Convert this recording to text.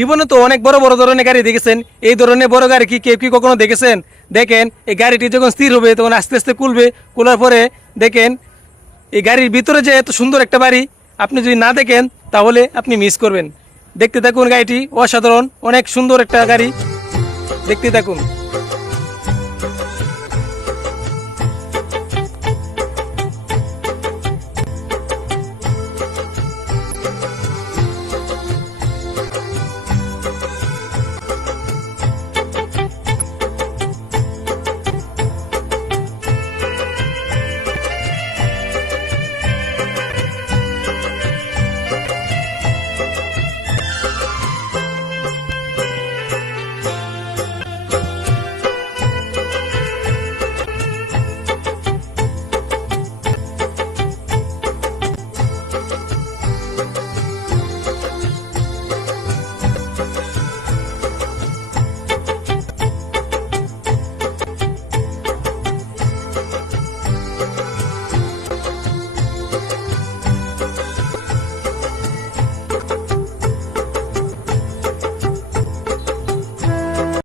জীবনে তো অনেক বড় বড় ধরনের গাড়ি দেখেছেন, এই ধরনের বড় গাড়ি কি কেউ কি কখনো দেখেছেন? দেখেন এই গাড়িটি যখন স্থির হবে তখন আস্তে আস্তে খুলবে, খোলার পরে দেখেন এই গাড়ির ভিতরে যে এত সুন্দর একটা বাড়ি, আপনি যদি না দেখেন তাহলে আপনি মিস করবেন। দেখতে থাকুন, গাড়িটি অসাধারণ, অনেক সুন্দর একটা গাড়ি, দেখতে থাকুন।